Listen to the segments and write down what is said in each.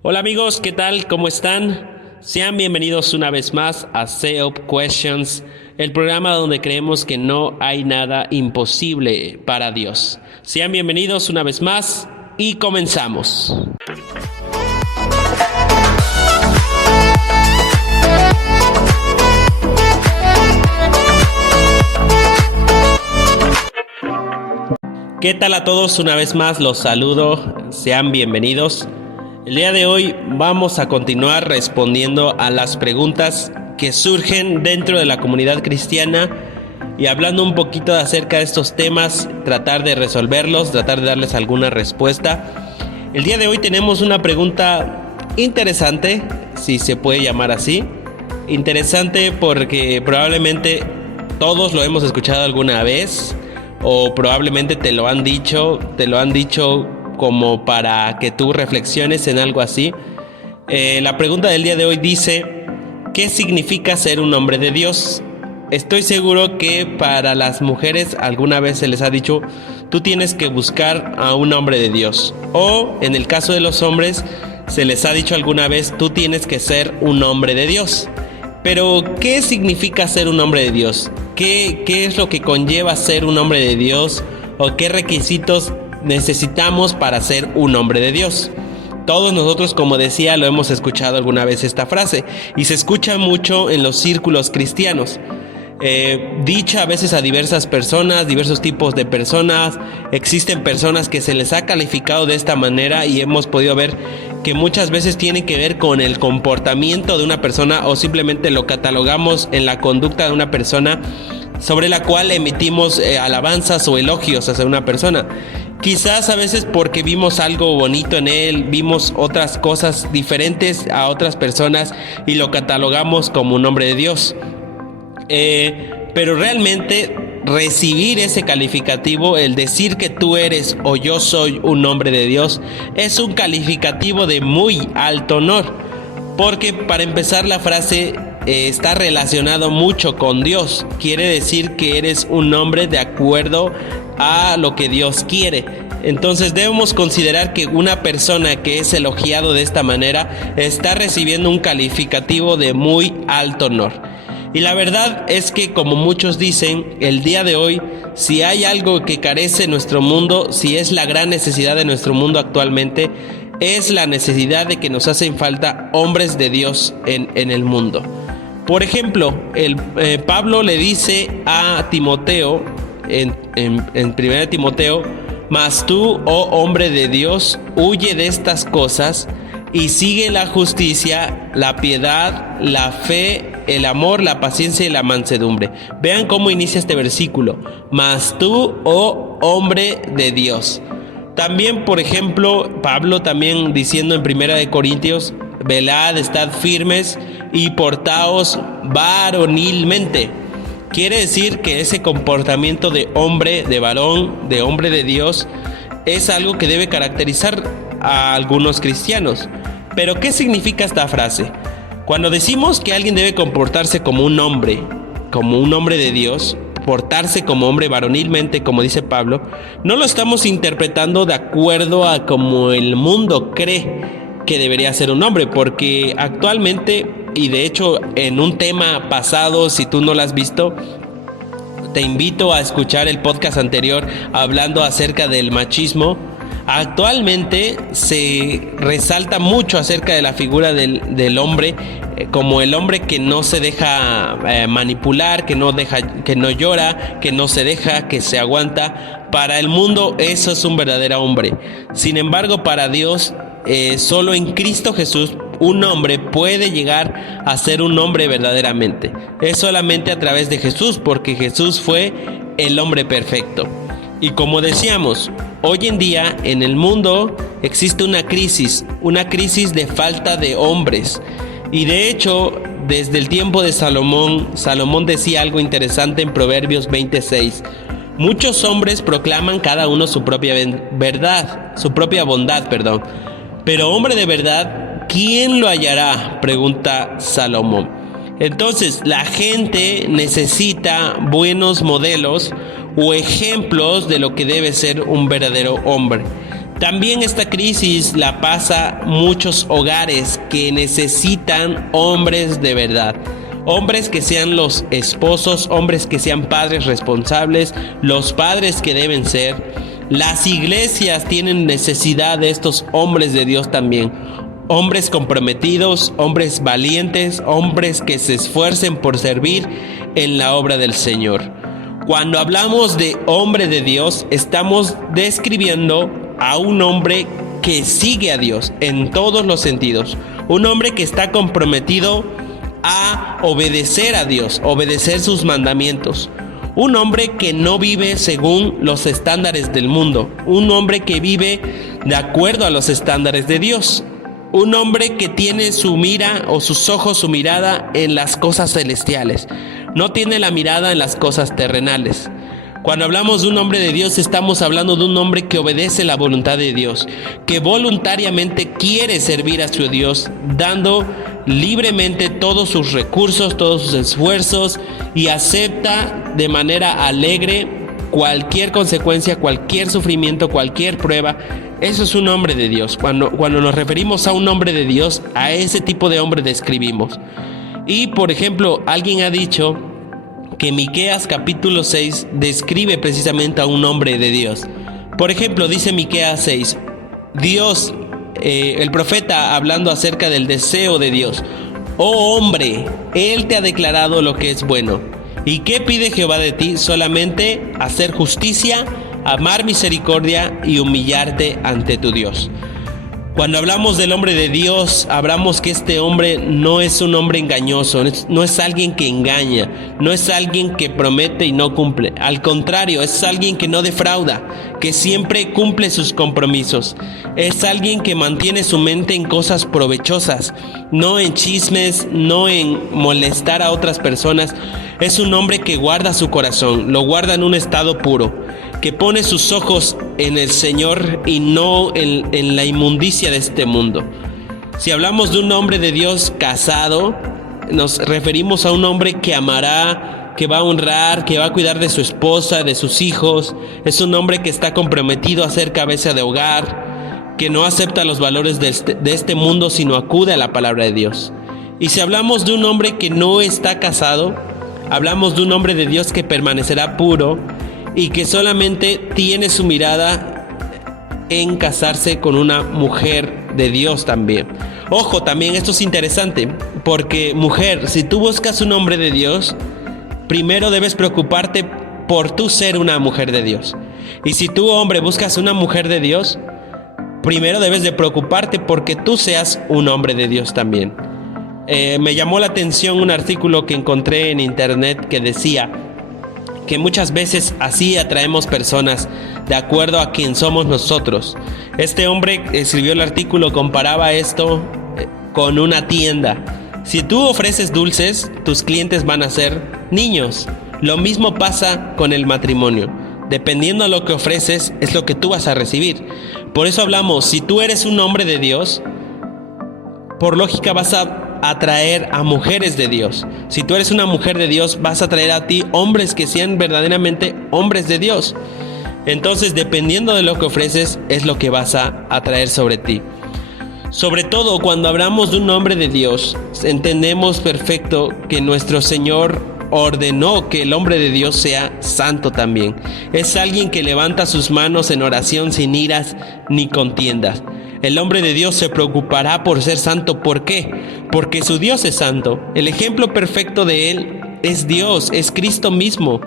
Hola amigos, ¿qué tal? ¿Cómo están? Sean bienvenidos una vez más a SEOP Questions, el programa donde creemos que no hay nada imposible para Dios. Sean bienvenidos una vez más y comenzamos. ¿Qué tal a todos? Una vez más los saludo, sean bienvenidos. El día de hoy vamos a continuar respondiendo a las preguntas que surgen dentro de la comunidad cristiana y hablando un poquito acerca de estos temas, tratar de resolverlos, tratar de darles alguna respuesta. El día de hoy tenemos una pregunta interesante, si se puede llamar así. Interesante porque probablemente todos lo hemos escuchado alguna vez o probablemente te lo han dicho como para que tú reflexiones en algo así. La pregunta del día de hoy dice: ¿qué significa ser un hombre de Dios? Estoy seguro que para las mujeres alguna vez se les ha dicho: tú tienes que buscar a un hombre de Dios. O en el caso de los hombres se les ha dicho alguna vez: tú tienes que ser un hombre de Dios. Pero ¿qué significa ser un hombre de Dios? ¿Qué es lo que conlleva ser un hombre de Dios? ¿O qué requisitos necesitamos para ser un hombre de Dios? Todos nosotros, como decía, lo hemos escuchado alguna vez esta frase y se escucha mucho en los círculos cristianos. Dicha a veces a diversas personas, diversos tipos de personas. Existen personas que se les ha calificado de esta manera y hemos podido ver que muchas veces tiene que ver con el comportamiento de una persona o simplemente lo catalogamos en la conducta de una persona sobre la cual emitimos alabanzas o elogios hacia una persona. Quizás a veces porque vimos algo bonito en él, vimos otras cosas diferentes a otras personas y lo catalogamos como un hombre de Dios. Pero realmente recibir ese calificativo, el decir que tú eres o yo soy un hombre de Dios, es un calificativo de muy alto honor. Porque para empezar la frase está relacionado mucho con Dios. Quiere decir que eres un hombre de acuerdo a lo que Dios quiere. Entonces debemos considerar que una persona que es elogiado de esta manera está recibiendo un calificativo de muy alto honor. Y la verdad es que, como muchos dicen, el día de hoy, si hay algo que carece nuestro mundo, si es la gran necesidad de nuestro mundo actualmente, es la necesidad de que nos hacen falta hombres de Dios en el mundo. Por ejemplo, Pablo le dice a Timoteo, en 1 Timoteo: mas tú, oh hombre de Dios, huye de estas cosas y sigue la justicia, la piedad, la fe, el amor, la paciencia y la mansedumbre. Vean cómo inicia este versículo: mas tú, oh hombre de Dios. También, por ejemplo, Pablo también diciendo en 1 Corintios: velad, estad firmes y portaos varonilmente. Quiere decir que ese comportamiento de hombre, de varón, de hombre de Dios, es algo que debe caracterizar a algunos cristianos. Pero ¿qué significa esta frase? Cuando decimos que alguien debe comportarse como un hombre de Dios, portarse como hombre varonilmente, como dice Pablo, no lo estamos interpretando de acuerdo a como el mundo cree que debería ser un hombre, porque actualmente, y de hecho en un tema pasado, si tú no lo has visto, te invito a escuchar el podcast anterior hablando acerca del machismo. Actualmente se resalta mucho acerca de la figura del hombre como el hombre que no se deja manipular, que no llora, que no se deja, que se aguanta. Para el mundo eso es un verdadero hombre. Sin embargo, para Dios, solo en Cristo Jesús un hombre puede llegar a ser un hombre verdaderamente. Es solamente a través de Jesús, porque Jesús fue el hombre perfecto. Y como decíamos, hoy en día en el mundo existe una crisis de falta de hombres. Y de hecho, desde el tiempo de Salomón decía algo interesante en Proverbios 26. Muchos hombres proclaman cada uno su propia bondad. Pero hombre de verdad, ¿quién lo hallará?, pregunta Salomón. Entonces, la gente necesita buenos modelos o ejemplos de lo que debe ser un verdadero hombre. También esta crisis la pasa muchos hogares que necesitan hombres de verdad. Hombres que sean los esposos, hombres que sean padres responsables, los padres que deben ser. Las iglesias tienen necesidad de estos hombres de Dios también. Hombres comprometidos, hombres valientes, hombres que se esfuercen por servir en la obra del Señor. Cuando hablamos de hombre de Dios, estamos describiendo a un hombre que sigue a Dios en todos los sentidos. Un hombre que está comprometido a obedecer a Dios, obedecer sus mandamientos. Un hombre que no vive según los estándares del mundo. Un hombre que vive de acuerdo a los estándares de Dios. Un hombre que tiene su mira o sus ojos, su mirada en las cosas celestiales. No tiene la mirada en las cosas terrenales. Cuando hablamos de un hombre de Dios, estamos hablando de un hombre que obedece la voluntad de Dios, que voluntariamente quiere servir a su Dios, dando libremente todos sus recursos, todos sus esfuerzos, y acepta de manera alegre cualquier consecuencia, cualquier sufrimiento, cualquier prueba. Eso es un hombre de Dios. Cuando nos referimos a un hombre de Dios, a ese tipo de hombre describimos. Y por ejemplo, alguien ha dicho que Miqueas capítulo 6 describe precisamente a un hombre de Dios. Por ejemplo, dice Miqueas 6, Dios, el profeta hablando acerca del deseo de Dios: oh hombre, Él te ha declarado lo que es bueno. ¿Y qué pide Jehová de ti? Solamente hacer justicia, amar misericordia y humillarte ante tu Dios. Cuando hablamos del hombre de Dios, hablamos que este hombre no es un hombre engañoso, no es alguien que engaña, no es alguien que promete y no cumple. Al contrario, es alguien que no defrauda, que siempre cumple sus compromisos. Es alguien que mantiene su mente en cosas provechosas, no en chismes, no en molestar a otras personas. Es un hombre que guarda su corazón, lo guarda en un estado puro, que pone sus ojos en el Señor y no en la inmundicia de este mundo. Si hablamos de un hombre de Dios casado, nos referimos a un hombre que amará, que va a honrar, que va a cuidar de su esposa, de sus hijos. Es un hombre que está comprometido a ser cabeza de hogar, que no acepta los valores de este mundo, sino acude a la palabra de Dios. Y si hablamos de un hombre que no está casado, hablamos de un hombre de Dios que permanecerá puro y que solamente tiene su mirada en casarse con una mujer de Dios también. Ojo, también esto es interesante, porque mujer, si tú buscas un hombre de Dios, primero debes preocuparte por tú ser una mujer de Dios. Y si tú, hombre, buscas una mujer de Dios, primero debes de preocuparte porque tú seas un hombre de Dios también. Me llamó la atención un artículo que encontré en internet que decía que muchas veces así atraemos personas de acuerdo a quién somos nosotros. Este hombre escribió el artículo, comparaba esto con una tienda. Si tú ofreces dulces, tus clientes van a ser niños. Lo mismo pasa con el matrimonio. Dependiendo de lo que ofreces, es lo que tú vas a recibir. Por eso hablamos, si tú eres un hombre de Dios, por lógica vas a atraer a mujeres de Dios. Si tú eres una mujer de Dios, vas a traer a ti hombres que sean verdaderamente hombres de Dios. Entonces, dependiendo de lo que ofreces, es lo que vas a atraer sobre ti. Sobre todo, cuando hablamos de un hombre de Dios, entendemos perfecto que nuestro Señor ordenó que el hombre de Dios sea santo también. Es alguien que levanta sus manos en oración sin iras ni contiendas. El hombre de Dios se preocupará por ser santo. ¿Por qué? Porque su Dios es santo. El ejemplo perfecto de él es Dios, es Cristo mismo,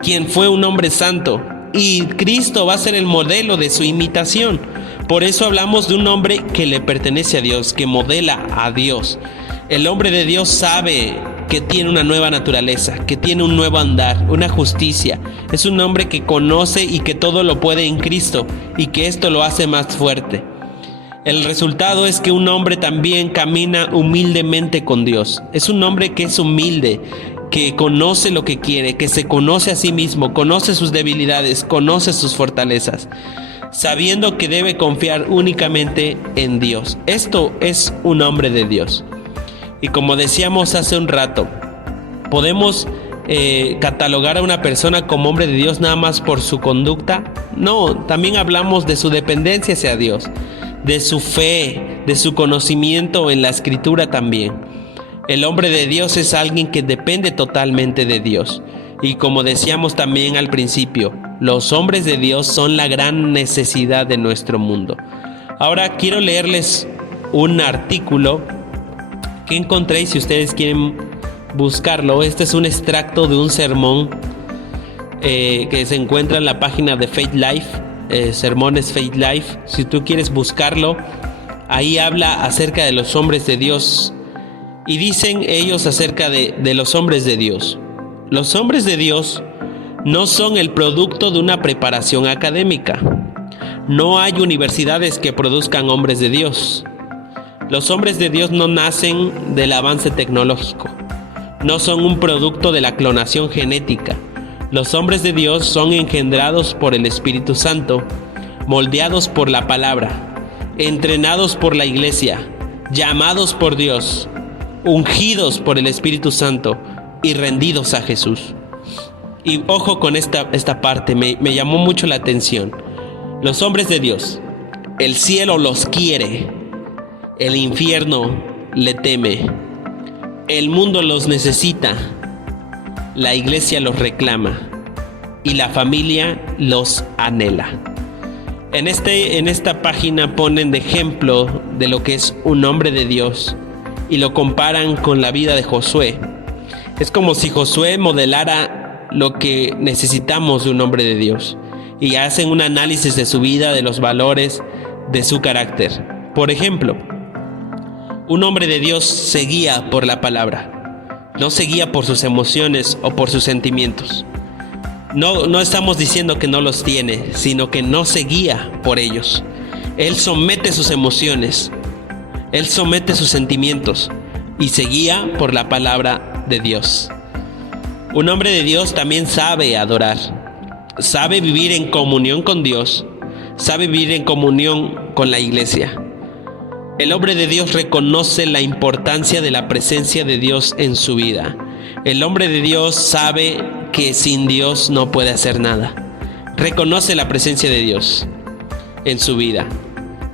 quien fue un hombre santo. Y Cristo va a ser el modelo de su imitación. Por eso hablamos de un hombre que le pertenece a Dios, que modela a Dios. El hombre de Dios sabe que tiene una nueva naturaleza, que tiene un nuevo andar, una justicia. Es un hombre que conoce y que todo lo puede en Cristo y que esto lo hace más fuerte. El resultado es que un hombre también camina humildemente con Dios. Es un hombre que es humilde, que conoce lo que quiere, que se conoce a sí mismo, conoce sus debilidades, conoce sus fortalezas, sabiendo que debe confiar únicamente en Dios. Esto es un hombre de Dios. Y como decíamos hace un rato, podemos catalogar a una persona como hombre de Dios nada más por su conducta. No, también hablamos de su dependencia hacia Dios, de su fe, de su conocimiento en la Escritura también. El hombre de Dios es alguien que depende totalmente de Dios. Y como decíamos también al principio, los hombres de Dios son la gran necesidad de nuestro mundo. Ahora quiero leerles un artículo que encontré, y si ustedes quieren buscarlo, este es un extracto de un sermón que se encuentra en la página de Faith Life, Sermones Faith Life. Si tú quieres buscarlo, ahí habla acerca de los hombres de Dios. Y dicen ellos acerca de los hombres de Dios. Los hombres de Dios no son el producto de una preparación académica. No hay universidades que produzcan hombres de Dios. Los hombres de Dios no nacen del avance tecnológico. No son un producto de la clonación genética. Los hombres de Dios son engendrados por el Espíritu Santo, moldeados por la palabra, entrenados por la iglesia, llamados por Dios, ungidos por el Espíritu Santo y rendidos a Jesús. Y ojo con esta parte, me llamó mucho la atención. Los hombres de Dios, el cielo los quiere, el infierno le teme, el mundo los necesita, la iglesia los reclama y la familia los anhela. En esta página ponen de ejemplo de lo que es un hombre de Dios y lo comparan con la vida de Josué. Es como si Josué modelara lo que necesitamos de un hombre de Dios, y hacen un análisis de su vida, de los valores, de su carácter. Por ejemplo, un hombre de Dios se guía por la palabra. No se guía por sus emociones o por sus sentimientos. No estamos diciendo que no los tiene, sino que no se guía por ellos. Él somete sus emociones, él somete sus sentimientos y se guía por la palabra de Dios. Un hombre de Dios también sabe adorar, sabe vivir en comunión con Dios, sabe vivir en comunión con la iglesia. El hombre de Dios reconoce la importancia de la presencia de Dios en su vida. El hombre de Dios sabe que sin Dios no puede hacer nada. Reconoce la presencia de Dios en su vida.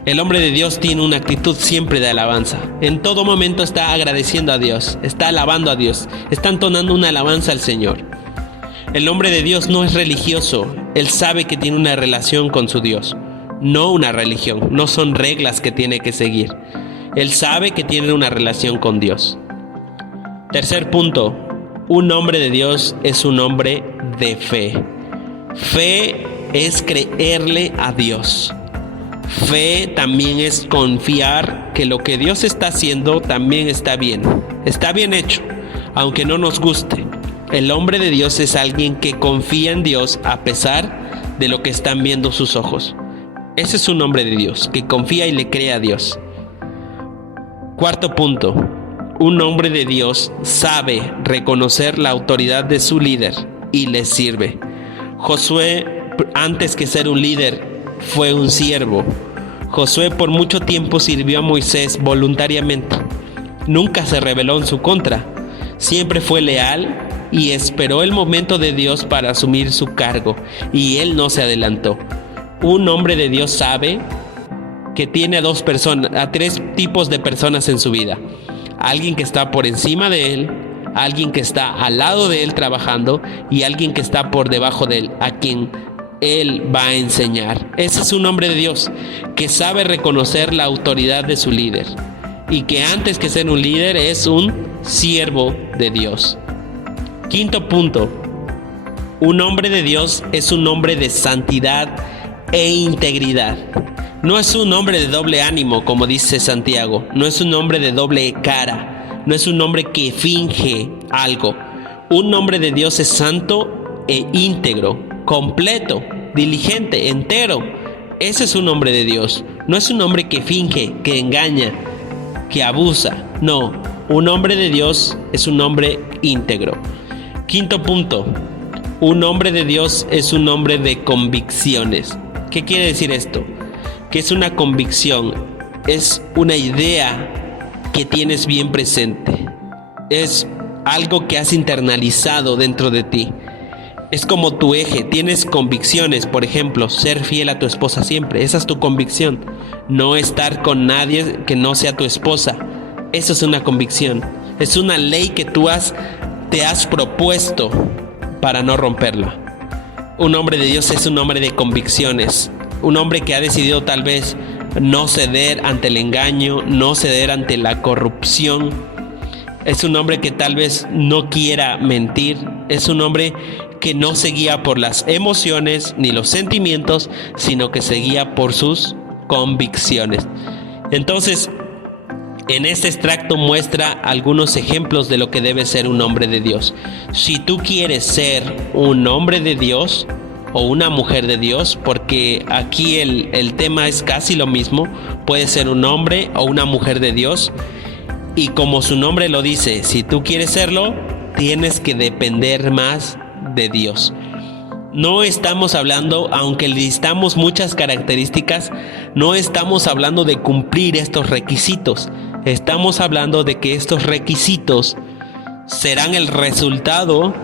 El hombre de Dios tiene una actitud siempre de alabanza. En todo momento está agradeciendo a Dios, está alabando a Dios, está entonando una alabanza al Señor. El hombre de Dios no es religioso, él sabe que tiene una relación con su Dios. No una religión, no son reglas que tiene que seguir. Él sabe que tiene una relación con Dios. Tercer punto, un hombre de Dios es un hombre de fe. Fe es creerle a Dios. Fe también es confiar que lo que Dios está haciendo también está bien hecho, aunque no nos guste. El hombre de Dios es alguien que confía en Dios a pesar de lo que están viendo sus ojos. Ese es un hombre de Dios, que confía y le cree a Dios. Cuarto punto, un hombre de Dios sabe reconocer la autoridad de su líder y le sirve. Josué, antes que ser un líder, fue un siervo. Josué por mucho tiempo sirvió a Moisés voluntariamente. Nunca se rebeló en su contra. Siempre fue leal y esperó el momento de Dios para asumir su cargo, y él no se adelantó. Un hombre de Dios sabe que tiene a tres tipos de personas en su vida. Alguien que está por encima de él, alguien que está al lado de él trabajando y alguien que está por debajo de él, a quien él va a enseñar. Ese es un hombre de Dios que sabe reconocer la autoridad de su líder y que antes que ser un líder es un siervo de Dios. Quinto punto, un hombre de Dios es un hombre de santidad e integridad. No es un hombre de doble ánimo, como dice Santiago. No es un hombre de doble cara. No es un hombre que finge algo. Un hombre de Dios es santo e íntegro, completo, diligente, entero. Ese es un hombre de Dios. No es un hombre que finge, que engaña, que abusa. No, un hombre de Dios es un hombre íntegro. Quinto punto, un hombre de Dios es un hombre de convicciones. ¿Qué quiere decir esto? Que es una convicción, es una idea que tienes bien presente, es algo que has internalizado dentro de ti. Es como tu eje, tienes convicciones, por ejemplo, ser fiel a tu esposa siempre, esa es tu convicción. No estar con nadie que no sea tu esposa, eso es una convicción. Es una ley que te has propuesto para no romperla. Un hombre de Dios es un hombre de convicciones, un hombre que ha decidido tal vez no ceder ante el engaño, no ceder ante la corrupción. Es un hombre que tal vez no quiera mentir, es un hombre que no se guía por las emociones ni los sentimientos, sino que se guía por sus convicciones. Entonces, en este extracto muestra algunos ejemplos de lo que debe ser un hombre de Dios. Si tú quieres ser un hombre de Dios o una mujer de Dios, porque aquí el tema es casi lo mismo, puede ser un hombre o una mujer de Dios, y como su nombre lo dice, si tú quieres serlo, tienes que depender más de Dios. No estamos hablando, aunque listamos muchas características, no estamos hablando de cumplir estos requisitos. Estamos hablando de que estos requisitos serán el resultado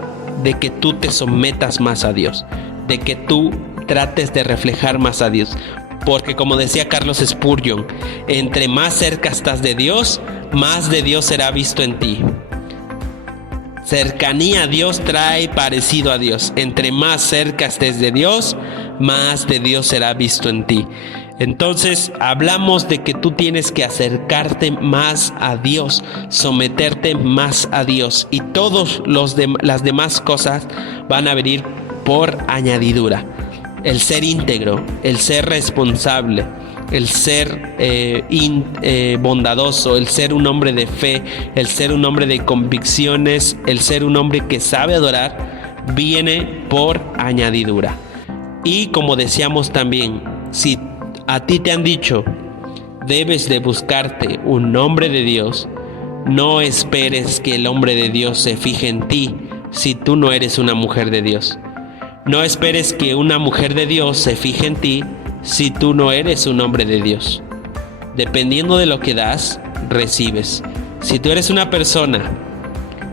de que tú te sometas más a Dios, de que tú trates de reflejar más a Dios. Porque como decía Carlos Spurgeon, entre más cerca estás de Dios, más de Dios será visto en ti. Cercanía a Dios trae parecido a Dios. Entre más cerca estés de Dios, más de Dios será visto en ti. Entonces hablamos de que tú tienes que acercarte más a Dios, someterte más a Dios, y todas las demás cosas van a venir por añadidura. El ser íntegro, el ser responsable, el ser bondadoso, el ser un hombre de fe, el ser un hombre de convicciones, el ser un hombre que sabe adorar, viene por añadidura. Y como decíamos también, si a ti te han dicho, debes de buscarte un hombre de Dios, no esperes que el hombre de Dios se fije en ti si tú no eres una mujer de Dios. No esperes que una mujer de Dios se fije en ti si tú no eres un hombre de Dios. Dependiendo de lo que das, recibes. Si tú eres una persona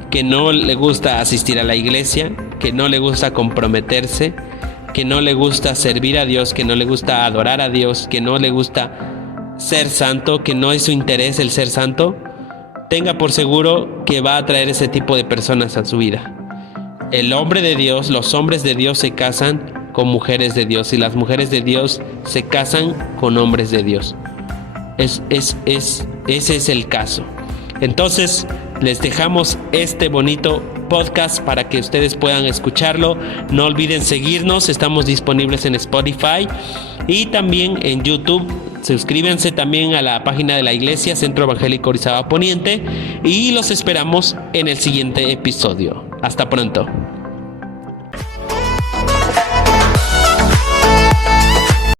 que no le gusta asistir a la iglesia, que no le gusta comprometerse, que no le gusta servir a Dios, que no le gusta adorar a Dios, que no le gusta ser santo, que no es su interés el ser santo, tenga por seguro que va a atraer ese tipo de personas a su vida. El hombre de Dios, los hombres de Dios se casan con mujeres de Dios, y las mujeres de Dios se casan con hombres de Dios. Ese es el caso. Entonces les dejamos este bonito podcast para que ustedes puedan escucharlo. No olviden seguirnos, estamos disponibles en Spotify y también en YouTube. Suscríbanse también a la página de la iglesia Centro Evangélico Orizaba Poniente, y los esperamos en el siguiente episodio. Hasta pronto.